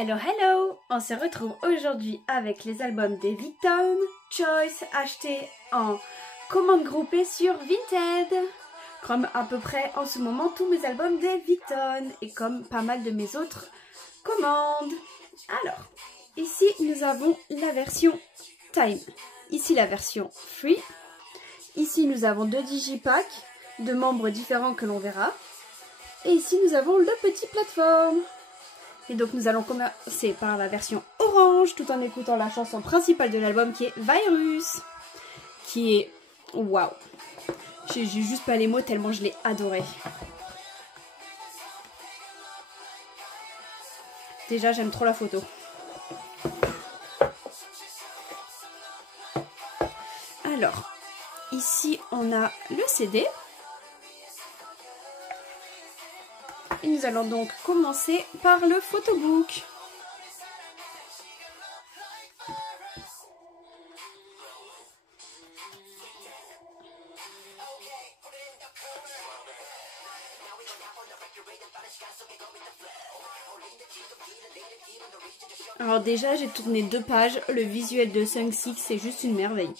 Hello hello! On se retrouve aujourd'hui avec les albums des Victon Choice achetés en commande groupée sur Vinted. Comme à peu près en ce moment tous mes albums des Victon et comme pas mal de mes autres commandes. Alors, ici nous avons la version Time. Ici la version Free. Ici nous avons 2 digipacks de membres différents que l'on verra. Et ici nous avons le petit plateforme. Et donc nous allons commencer par la version orange tout en écoutant la chanson principale de l'album qui est Virus. Qui est... waouh! J'ai juste pas les mots tellement je l'ai adoré. Déjà j'aime trop la photo. Alors, ici on a le CD. Et nous allons donc commencer par le photobook. Alors déjà j'ai tourné 2 pages, le visuel de Sung Six c'est juste une merveille.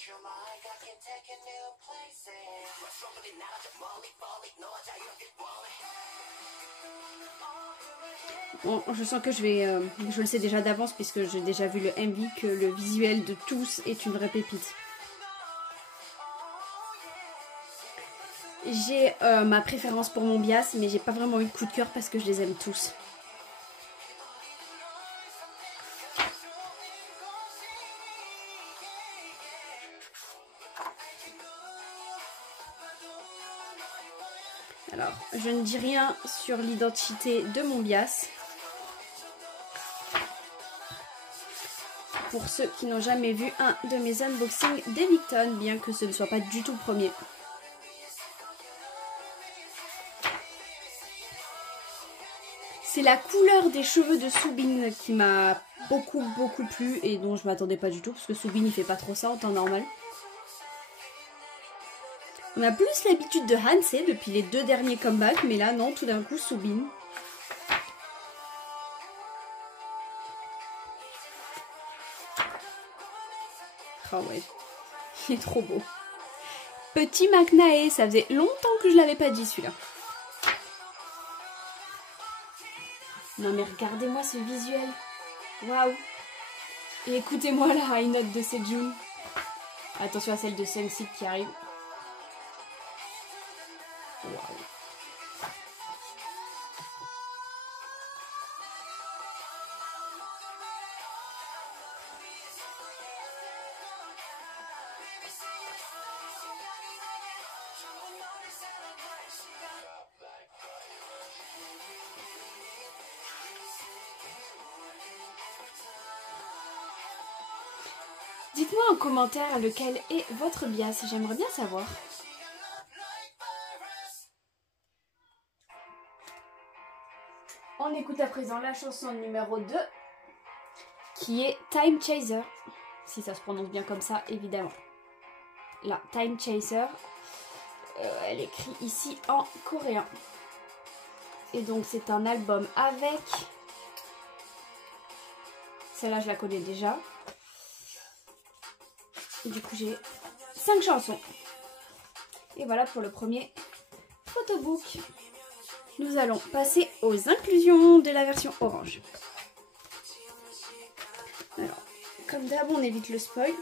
Bon, je sens que je le sais déjà d'avance puisque j'ai déjà vu le MV, que le visuel de tous est une vraie pépite. J'ai ma préférence pour Mombias, mais j'ai pas vraiment eu de coup de cœur parce que je les aime tous. Alors, je ne dis rien sur l'identité de Mombias. Pour ceux qui n'ont jamais vu un de mes unboxings des Victon, bien que ce ne soit pas du tout le premier. C'est la couleur des cheveux de Soobin qui m'a beaucoup plu et dont je m'attendais pas du tout parce que Soobin il fait pas trop ça en temps normal. On a plus l'habitude de Hanse depuis les 2 derniers comebacks, mais là non, tout d'un coup Soobin. Oh ouais, il est trop beau. Petit Maknae, ça faisait longtemps que je l'avais pas dit celui-là. Non mais regardez-moi ce visuel. Waouh. Et écoutez-moi la high note de Sejun. Attention à celle de Sung Six qui arrive. Waouh. Dites-moi en commentaire lequel est votre bias, j'aimerais bien savoir. On écoute à présent la chanson numéro 2, qui est Time Chaser, si ça se prononce bien comme ça, évidemment. Là, Time Chaser, elle est écrite ici en coréen. Et donc c'est un album avec... Celle-là je la connais déjà. Du coup j'ai 5 chansons. Et voilà pour le premier photobook. Nous allons passer aux inclusions de la version orange. Alors, comme d'hab on évite le spoil.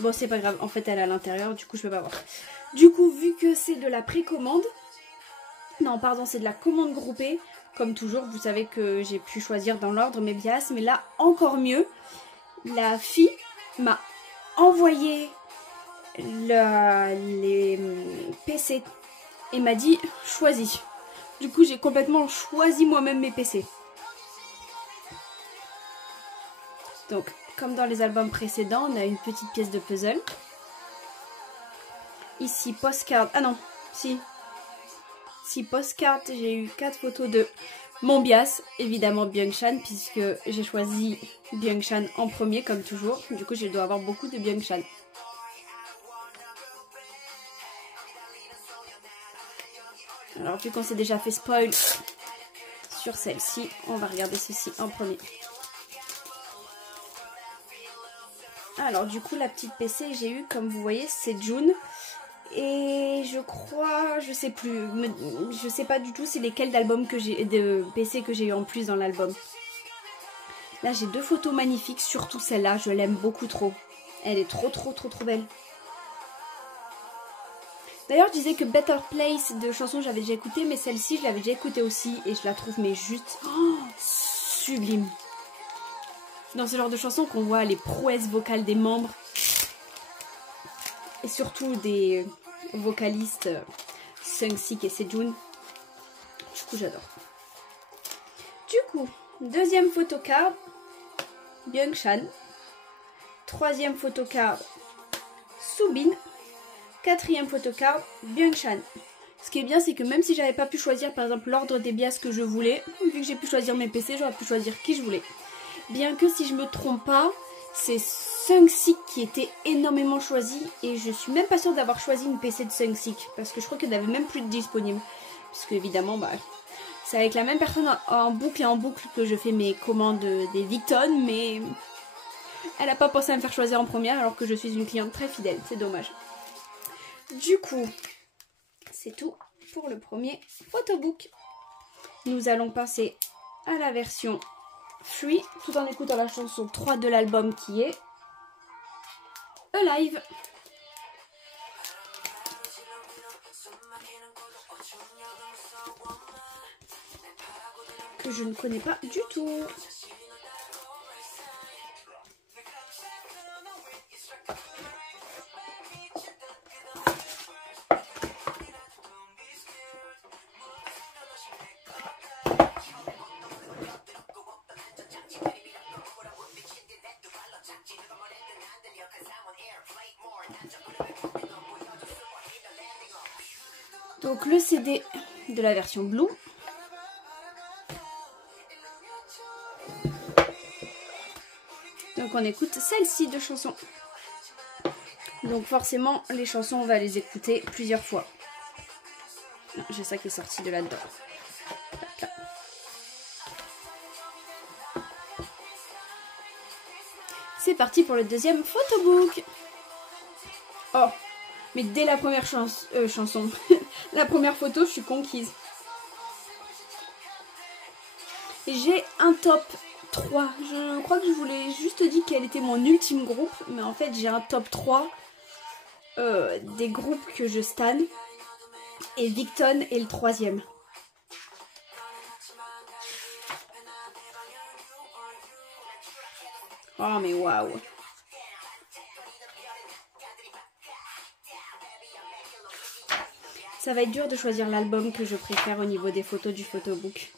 Bon c'est pas grave, en fait elle est à l'intérieur, du coup je peux pas voir. Du coup vu que c'est de la précommande, non pardon c'est de la commande groupée. Comme toujours, vous savez que j'ai pu choisir dans l'ordre mes bias, mais là, encore mieux, la fille m'a envoyé les PC et m'a dit « choisis ». Du coup, j'ai complètement choisi moi-même mes PC. Donc, comme dans les albums précédents, on a une petite pièce de puzzle. Ici, postcard. Ah non, si... Si postcard, j'ai eu 4 photos de mon bias, évidemment Byung-chan, puisque j'ai choisi Byung-chan en premier comme toujours. Du coup, je dois avoir beaucoup de Byung-chan. Alors vu qu'on s'est déjà fait spoil sur celle-ci, on va regarder ceci en premier. Alors du coup la petite PC que j'ai eue, comme vous voyez, c'est June. Et je crois, je sais plus, je sais pas du tout c'est lesquels d'albums que j'ai, de PC que j'ai eu en plus dans l'album. Là j'ai deux photos magnifiques, surtout celle-là, je l'aime beaucoup trop. Elle est trop belle. D'ailleurs, je disais que Better Place de chansons j'avais déjà écouté, mais celle-ci je l'avais déjà écoutée aussi et je la trouve mais juste sublime. Dans ce genre de chansons qu'on voit les prouesses vocales des membres et surtout des vocalistes Seungsik et Sejun. Du coup, j'adore. Du coup, deuxième photocard, Byung-chan. Troisième photocard, Soobin. Quatrième photocard, Byung-chan. Ce qui est bien, c'est que même si j'avais pas pu choisir par exemple l'ordre des bias que je voulais, vu que j'ai pu choisir mes PC, j'aurais pu choisir qui je voulais. Bien que si je me trompe pas, c'est Seungsik qui était énormément choisi et je suis même pas sûre d'avoir choisi une PC de Seungsik parce que je crois qu'elle n'avait même plus de disponible. Puisque évidemment, bah, c'est avec la même personne en boucle et en boucle que je fais mes commandes des Victon, mais elle n'a pas pensé à me faire choisir en première alors que je suis une cliente très fidèle, c'est dommage. Du coup, c'est tout pour le premier photobook. Nous allons passer à la version Free, tout en écoutant la chanson 3 de l'album qui est Alive. Que je ne connais pas du tout. Donc le CD de la version Blue. Donc on écoute celle-ci de chansons. Donc forcément les chansons on va les écouter plusieurs fois. J'ai ça qui est sorti de là-dedans. C'est parti pour le deuxième photobook. Oh, mais dès la première chanson, la première photo, je suis conquise. J'ai un top 3. Je crois que je vous l'ai juste dit quel était mon ultime groupe. Mais en fait, j'ai un top 3 des groupes que je stan. Et Victon est le troisième. Oh mais waouh. Ça va être dur de choisir l'album que je préfère au niveau des photos du photobook.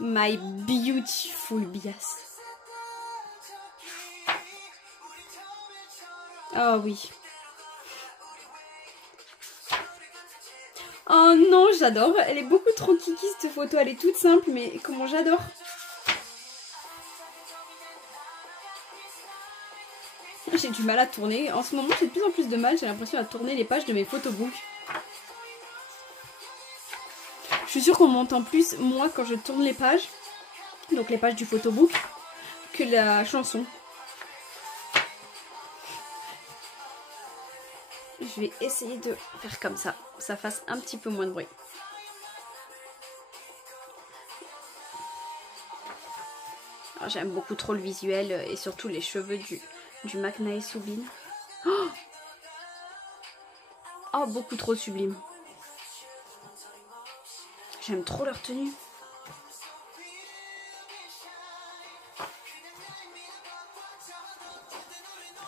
My Beautiful Bias. Oh oui. Oh non, j'adore. Elle est beaucoup trop kiki cette photo. Elle est toute simple, mais comment j'adore. J'ai du mal à tourner. En ce moment, j'ai de plus en plus de mal. J'ai l'impression à tourner les pages de mes photobooks. Je suis sûre qu'on m'entend plus, moi, quand je tourne les pages, donc les pages du photobook, que la chanson. Je vais essayer de faire comme ça, que ça fasse un petit peu moins de bruit. J'aime beaucoup trop le visuel et surtout les cheveux du Maknae Soobin. Oh, oh, beaucoup trop sublime. J'aime trop leur tenue.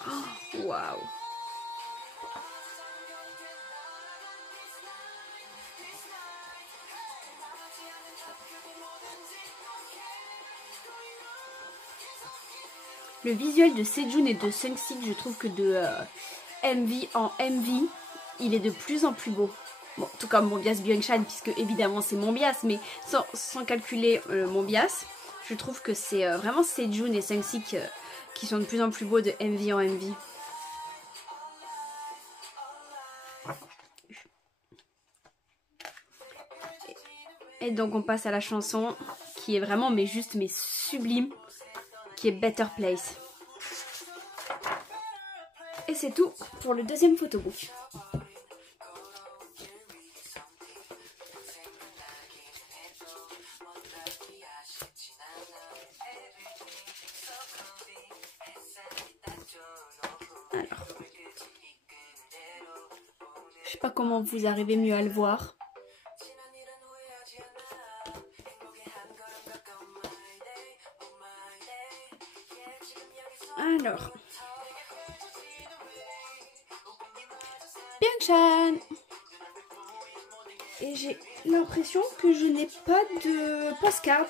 Oh, waouh. Le visuel de Sejun et de Seungsik, je trouve que de MV en MV, il est de plus en plus beau. Bon, tout comme mon bias Byung-chan, puisque évidemment c'est mon bias, mais sans calculer mon bias, je trouve que c'est vraiment Sejun et Seungsik qui sont de plus en plus beaux de MV en MV. Et donc on passe à la chanson qui est vraiment mais sublime, qui est Better Place. Et c'est tout pour le deuxième photobook. Alors, je sais pas comment vous arrivez mieux à le voir. Alors, Byeongshan. Et j'ai l'impression que je n'ai pas de postcard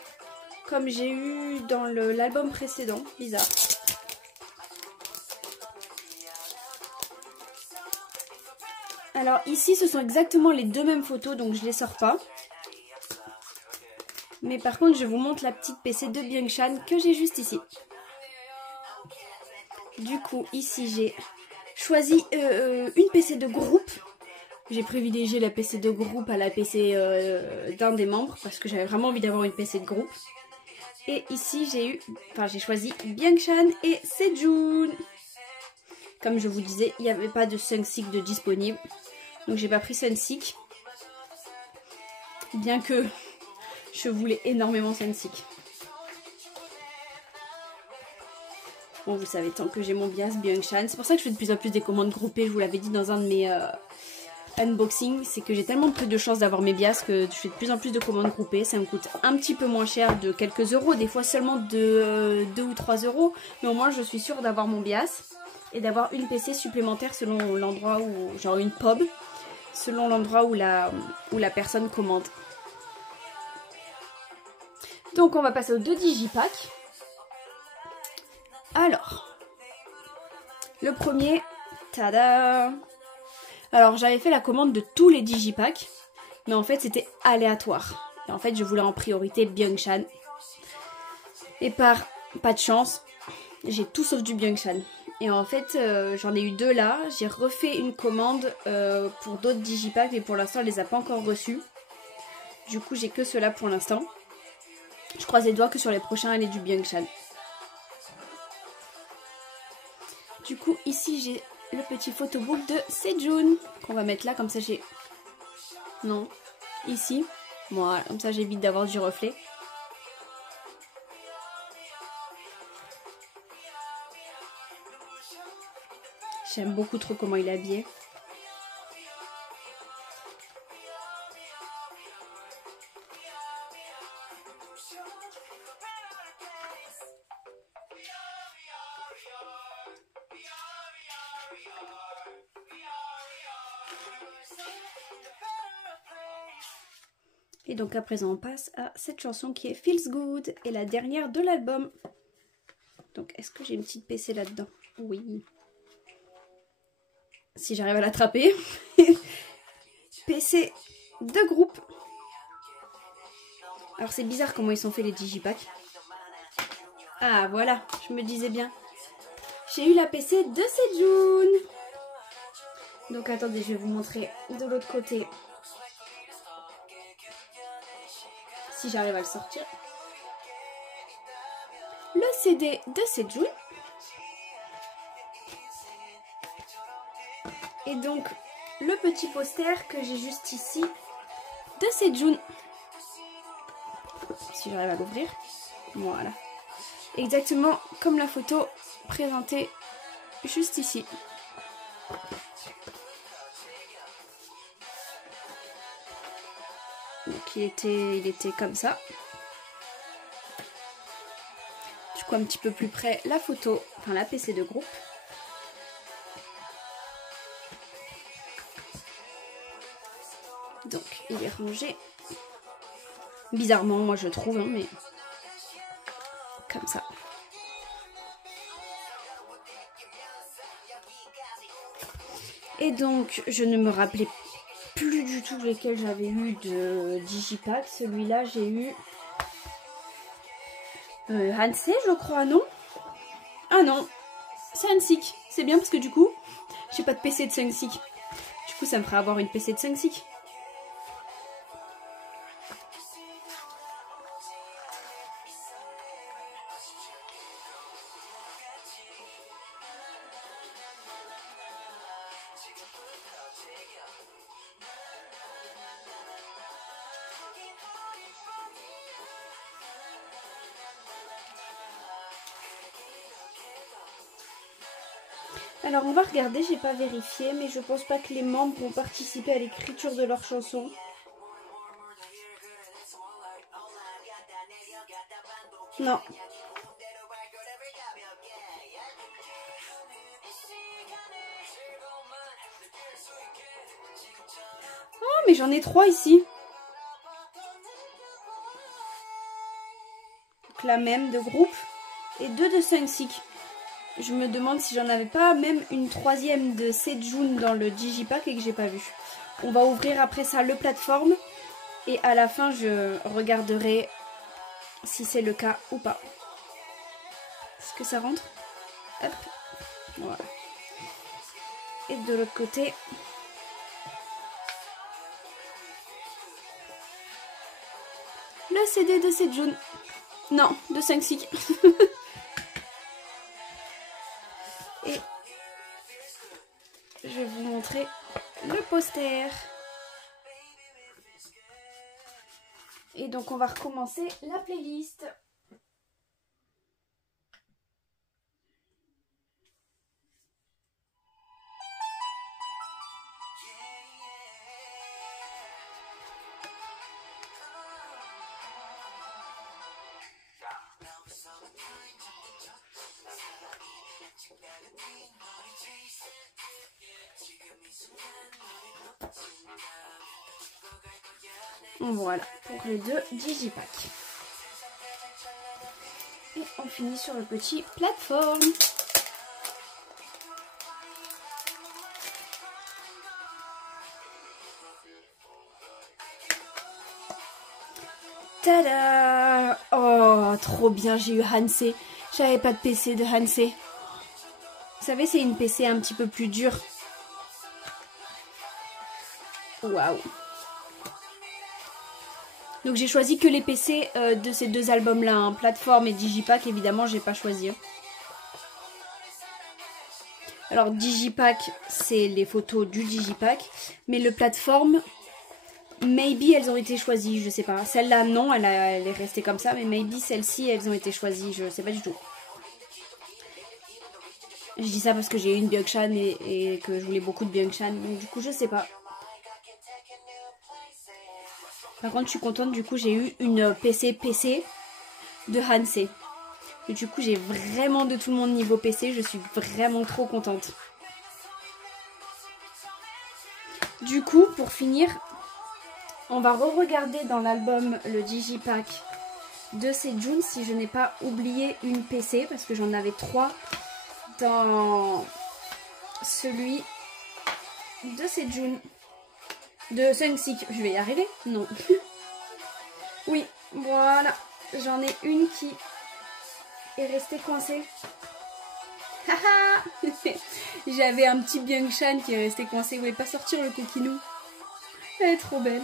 comme j'ai eu dans l'album précédent. Bizarre. Alors ici ce sont exactement les deux mêmes photos, donc je les sors pas. Mais par contre je vous montre la petite PC de Byeongshan que j'ai juste ici. Du coup ici j'ai choisi une PC de groupe. J'ai privilégié la PC de groupe à la PC d'un des membres parce que j'avais vraiment envie d'avoir une PC de groupe. Et ici j'ai choisi Byeongshan et Sejun. Comme je vous disais, il n'y avait pas de Sunseek de disponible. Donc j'ai pas pris Sunseek. Bien que je voulais énormément Sunseek. Bon, vous savez, tant que j'ai mon bias Byeongshan. C'est pour ça que je fais de plus en plus des commandes groupées. Je vous l'avais dit dans un de mes unboxings. C'est que j'ai tellement peu de chances d'avoir mes bias que je fais de plus en plus de commandes groupées. Ça me coûte un petit peu moins cher de quelques euros. Des fois seulement de 2 ou 3 euros. Mais au moins je suis sûre d'avoir mon bias. Et d'avoir une PC supplémentaire selon l'endroit où... Genre une POB. Selon l'endroit où la personne commande. Donc on va passer aux 2 digipacks. Alors, le premier, tada! Alors j'avais fait la commande de tous les digipacks, mais en fait c'était aléatoire. Et en fait je voulais en priorité Byeongshan. Et par pas de chance, j'ai tout sauf du Byeongshan. Et en fait j'en ai eu 2 là, j'ai refait une commande pour d'autres digipacks, mais pour l'instant elle les a pas encore reçus. Du coup j'ai que ceux-là pour l'instant. Je croise les doigts que sur les prochains elle est du Byeongshan. Du coup, ici, j'ai le petit photobook de Sejun qu'on va mettre là, comme ça j'ai... Non, ici. Voilà, comme ça j'évite d'avoir du reflet. J'aime beaucoup trop comment il est habillé. Et donc à présent on passe à cette chanson qui est Feels Good et la dernière de l'album. Donc est-ce que j'ai une petite PC là-dedans? Oui. Si j'arrive à l'attraper. PC de groupe. Alors c'est bizarre comment ils sont faits les digipacks. Ah voilà, je me disais bien. J'ai eu la PC de Sejun. Donc attendez, je vais vous montrer de l'autre côté. Si j'arrive à le sortir. Le CD de Sejun. Et donc, le petit poster que j'ai juste ici de Sejun. Si j'arrive à l'ouvrir. Voilà. Exactement comme la photo présentée juste ici. Donc il était comme ça. Du coup un petit peu plus près la photo, enfin la PC de groupe. Donc il est rangé. Bizarrement moi je trouve, hein, mais comme ça. Et donc je ne me rappelais plus du tout lesquels j'avais eu de digipack. Celui-là j'ai eu Hansei je crois, non? Ah non, c'est Sunseek. C'est bien parce que du coup j'ai pas de PC de Sunseek. Du coup ça me fera avoir une PC de Sunseek. Alors on va regarder, j'ai pas vérifié, mais je pense pas que les membres ont participé à l'écriture de leur chanson. Non. Oh, mais j'en ai 3 ici. Donc la même de groupe et 2 de Seungsik. Je me demande si j'en avais pas même une 3e de Sejun dans le Digipack et que j'ai pas vu. On va ouvrir après ça le plateforme et à la fin je regarderai si c'est le cas ou pas. Est-ce que ça rentre? Hop. Voilà. Et de l'autre côté. Le CD de Sejun. Non, de Seungsik. Et je vais vous montrer le poster. Et donc on va recommencer la playlist. Voilà pour les 2 Digipack. Et on finit sur le petit plateforme. Tada! Oh, trop bien, j'ai eu Hanse. J'avais pas de PC de Hanse. Vous savez, c'est une PC un petit peu plus dure. Waouh! Donc j'ai choisi que les PC de ces 2 albums-là, hein. Plateforme et Digipack, évidemment, j'ai pas choisi. Alors Digipack, c'est les photos du Digipack, mais le plateforme, maybe elles ont été choisies, je sais pas. Celle-là, non, elle est restée comme ça, mais maybe celle-ci, elles ont été choisies, je sais pas du tout. Je dis ça parce que j'ai eu une Byeongshan et que je voulais beaucoup de Byeongshan, donc du coup, je sais pas. Par contre, je suis contente, du coup, j'ai eu une PC de Hanse. Et du coup, j'ai vraiment de tout le monde niveau PC, je suis vraiment trop contente. Du coup, pour finir, on va re-regarder dans l'album le Digipack de Sejun si je n'ai pas oublié une PC, parce que j'en avais 3 dans celui de Sejun. De Seungsik, je vais y arriver? Non. Oui, voilà. J'en ai une qui est restée coincée. Haha. J'avais un petit Byeongshan qui est resté coincé. Vous voulez pas sortir le coquinou? Elle est trop belle.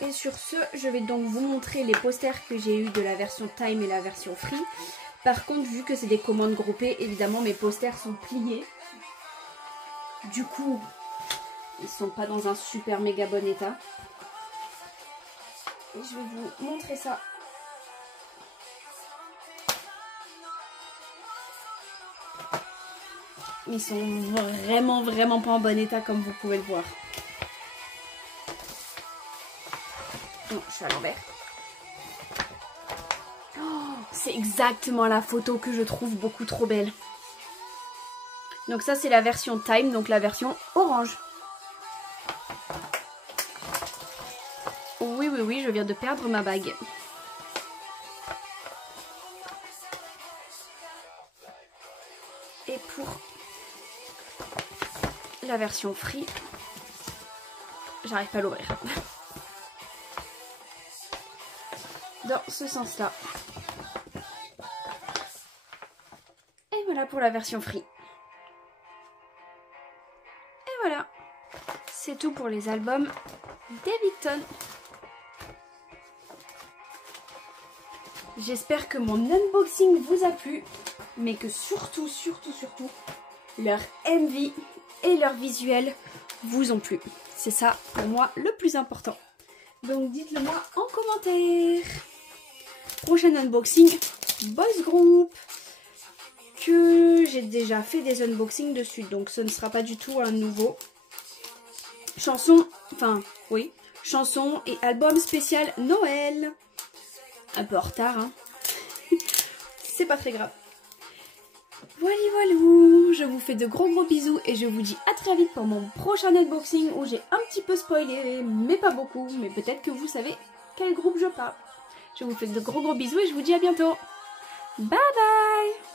Et sur ce, je vais donc vous montrer les posters que j'ai eu de la version Time et la version Free. Par contre, vu que c'est des commandes groupées, évidemment mes posters sont pliés. Du coup, ils sont pas dans un super méga bon état. Et je vais vous montrer ça. Ils sont vraiment pas en bon état comme vous pouvez le voir. Non, je suis à l'envers. Oh, c'est exactement la photo que je trouve beaucoup trop belle. Donc ça c'est la version Time, donc la version orange. Oui, je viens de perdre ma bague. Et pour la version Free, j'arrive pas à l'ouvrir. Dans ce sens-là. Et voilà pour la version Free. Et voilà. C'est tout pour les albums d'Evicton. J'espère que mon unboxing vous a plu, mais que surtout, leur MV et leur visuel vous ont plu. C'est ça pour moi le plus important. Donc dites-le moi en commentaire. Prochain unboxing, Boys Group, que j'ai déjà fait des unboxings dessus, donc ce ne sera pas du tout un nouveau. Chanson et album spécial Noël. Un peu en retard, hein. C'est pas très grave. Voilà, je vous fais de gros bisous et je vous dis à très vite pour mon prochain unboxing où j'ai un petit peu spoilé, mais pas beaucoup, mais peut-être que vous savez quel groupe je parle. Je vous fais de gros bisous et je vous dis à bientôt. Bye bye.